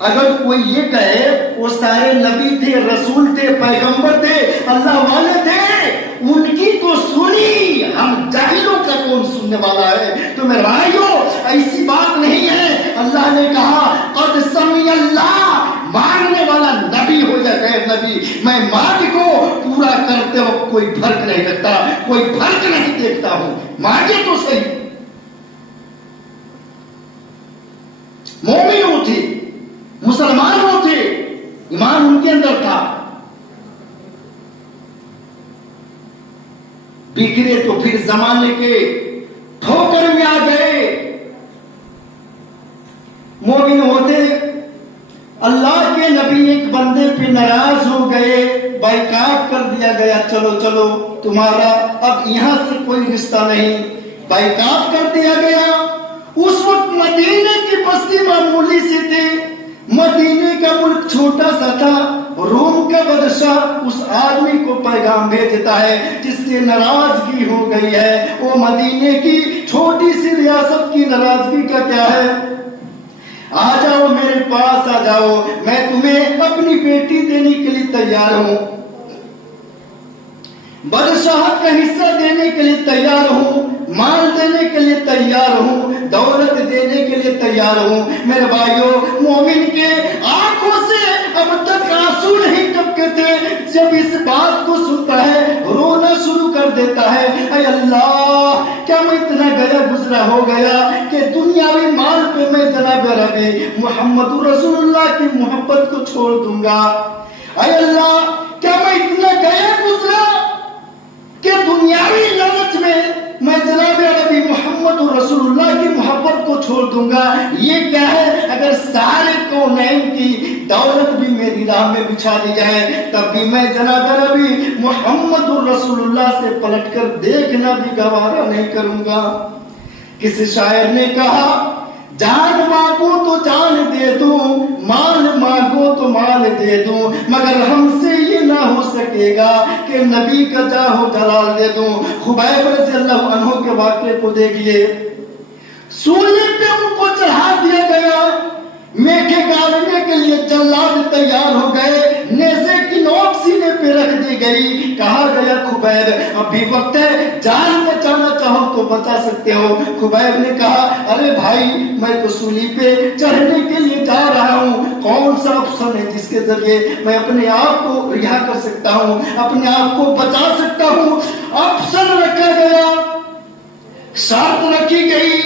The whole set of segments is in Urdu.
اگر کوئی یہ کہے وہ سارے نبی تھے، رسول تھے، پیغمبر تھے، اللہ والے تھے، ان کی تو سنی، ہم جاہلوں کا کون سننے والا ہے؟ تو میرے بھائیو ایسی بات نہیں ہے۔ اللہ نے کہا قد سمع اللہ، ماننے والا نبی ہو یا غیر نبی، میں مانگ کو پورا کرتے وقت کوئی فرق نہیں رکھتا، کوئی فرق نہیں دیکھتا ہوں، مانگے تو صحیح۔ مومن وہ تھے، مسلمان وہ تھے، ایمان ان کے اندر تھا، بگڑے تو پھر زمانے کے ٹھوکر میں آ گئے۔ مومن ہوتے، اللہ کے نبی ایک بندے پہ ناراض ہو گئے، بائیکاٹ کر دیا گیا، چلو چلو تمہارا اب یہاں سے کوئی رشتہ نہیں، بائیکاٹ کر دیا گیا۔ اس وقت مدینے کی بستی معمولی سی تھی، مدینے کا ملک چھوٹا سا تھا، روم کا بادشاہ اس آدمی کو پیغام بھیجتا ہے جس سے ناراضگی ہو گئی ہے۔ وہ مدینے کی چھوٹی سی ریاست کی ناراضگی کا کیا ہے؟ آ جاؤ میرے پاس، آ جاؤ، میں تمہیں اپنی بیٹی دینے کے لیے تیار ہوں، بادشاہ کا حصہ دینے کے لیے تیار ہوں، مال دینے کے لیے تیار ہوں، دولت دینے کے لیے تیار ہوں۔ میرے بھائیو مومن کے آنکھوں سے اب تک آنسو نہیں ٹپکے تھے، جب اس بات کو سنتا ہے رونا شروع کر دیتا ہے، اے اللہ کیا میں اتنا گیا گزرا ہو گیا کہ دنیاوی مال پہ میں جناب ربی محمد رسول اللہ کی محبت کو چھوڑ دوں گا؟ اے اللہ کیا میں اتنا گیا گزرا کہ دنیاوی لالچ میں جناب نبی محمد رسول اللہ کی محبت کو چھوڑ دوں گا؟ یہ کیا ہے؟ اگر سارے کونین کی دولت بھی میری راہ میں بچھا دی جائے تب بھی میں جناب نبی محمد رسول اللہ سے پلٹ کر دیکھنا بھی گوارا نہیں کروں گا۔ کسی شاعر نے کہا جان مانگو تو جان دے دوں، مال مانگو تو مال دے دوں، مگر ہم سے یہ نہ ہو سکے گا کہ نبی کا جاہ و جلال دے دوں۔ خبیب رضی اللہ عنہ کے واقعے کو دیکھیے، سولی پہ ان کو چڑھا دیا گیا، میکھے گالنے کے لیے جلاد تیار ہو گئے، نیزے کی نوک سینے پہ رکھ دی گئی، کہا گیا خبیب ابھی وقت ہے، جان بچانا چاہو تو بچا سکتے ہو۔ خبیب نے کہا ارے بھائی میں تو سولی پہ چڑھنے کے لیے جا رہا ہوں، کون سا آپشن ہے جس کے ذریعے میں اپنے آپ کو رہا کر سکتا ہوں، اپنے آپ کو بچا سکتا ہوں؟ آپشن رکھا گیا، شرط رکھی گئی،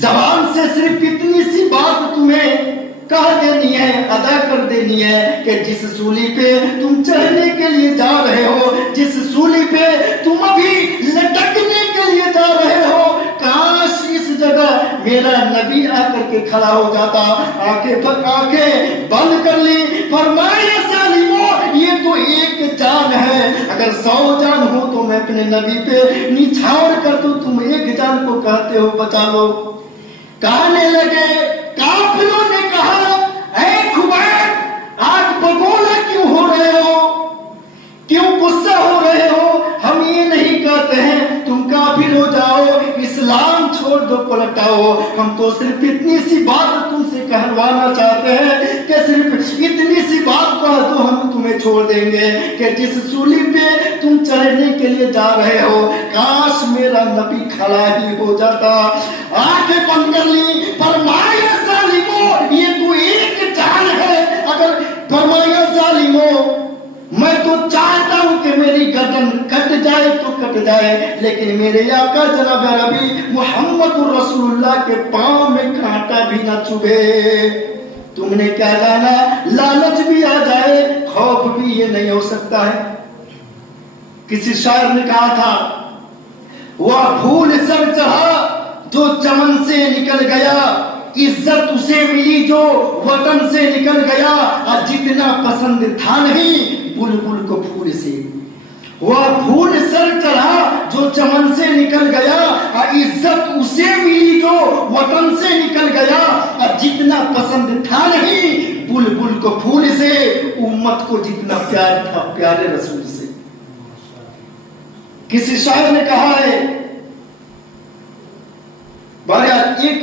زبان سے صرف اتنی سی بات تمہیں کہہ دینی ہے، ادا کر دینی ہے کہ جس سولی پہ تم چڑھنے کے لیے جا رہے ہو، جس سولی پہ تم ابھی لٹکنے کے لیے جا رہے ہو، کاش اس جگہ میرا نبی آ کر کے کھڑا ہو جاتا۔ آنکھیں بند کر لی، فرمایا ظالمو یہ تو ایک جان ہے، اگر 100 جان ہو تو میں اپنے نبی پہ نچھاور کر دوں، تم ایک جان کو کہتے ہو بچا لو۔ کہنے لگے، کافروں نے کہا اے خبیب آج بگولا کیوں ہو رہے ہو، کیوں غصہ ہو رہے ہو؟ ہم یہ نہیں کہتے ہیں تم کافر ہو جاؤ، اسلام چھوڑ دو، پلٹ آؤ، ہم تو صرف اتنی سی بات تم سے کہلوانا چاہتے ہیں کہ صرف اتنی سی بات کہہ دو ہم تمہیں چھوڑ دیں گے کہ جس سولی پہ تم چڑھنے کے لیے جا رہے ہو کاش میرا نبی کھڑا ہی ہو جاتا۔ آنکھیں بند کر لی، فرمایا ظالمو یہ تو ایک جان ہے، اگر فرمایا ظالمو میں تو چاہتا ہوں کہ میری گردن کٹ جائے تو کٹ جائے، لیکن میرے آقا جناب نبی محمد رسول اللہ کے پاؤں میں کانٹا بھی نہ چبھے۔ تم نے کیا جانا لالچ بھی آ جائے، خوف بھی یہ نہیں ہو سکتا ہے۔ کسی شاعر نے کہا تھا وہ پھول سر چڑھا جو چمن سے نکل گیا، عزت اسے ملی جو وطن سے نکل گیا، اور جتنا پسند تھا نہیں بلبل کو پھول سے۔ وہ پھول سر چڑھا جو چمن سے نکل گیا، اور عزت اسے ملی جو وطن سے نکل گیا، اور جتنا پسند تھا نہیں بلبل کو پھول سے، امت کو جتنا پیار تھا پیارے رسول سے۔ کسی شاعر نے کہا ہے ایک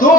2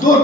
2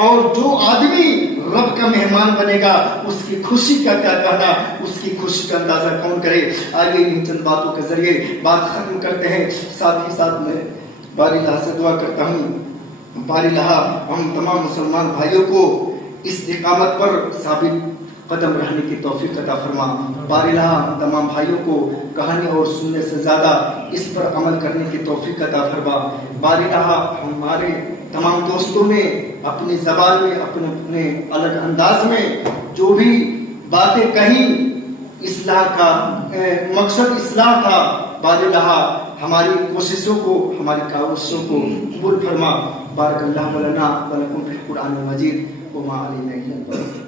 اور جو آدمی رب کا مہمان بنے گا اس کی خوشی کا کیا کہنا، اس کی خوشی کا اندازہ کون کرے۔ آگے ان چند باتوں کے ذریعے بات ختم کرتے ہیں۔ ساتھ ہی ساتھ میں باری اللہ سے دعا کرتا ہوں، باری اللہ ہم تمام مسلمان بھائیوں کو استقامت پر ثابت قدم رہنے کی توفیق عطا فرما۔ باری اللہ ہم تمام بھائیوں کو کہانی اور سننے سے زیادہ اس پر عمل کرنے کی توفیق عطا فرما۔ باری اللہ ہمارے تمام دوستوں نے اپنی زبان میں اپنے اپنے الگ انداز میں جو بھی باتیں کہیں، اصلاح کا مقصد اصلاح تھا، باری اللہ ہماری کوششوں کو، ہماری کاوشوں کو قبول فرما۔ بارک اللہ لنا ولکم فی القرآن المجید وما علینا الا البلاغ۔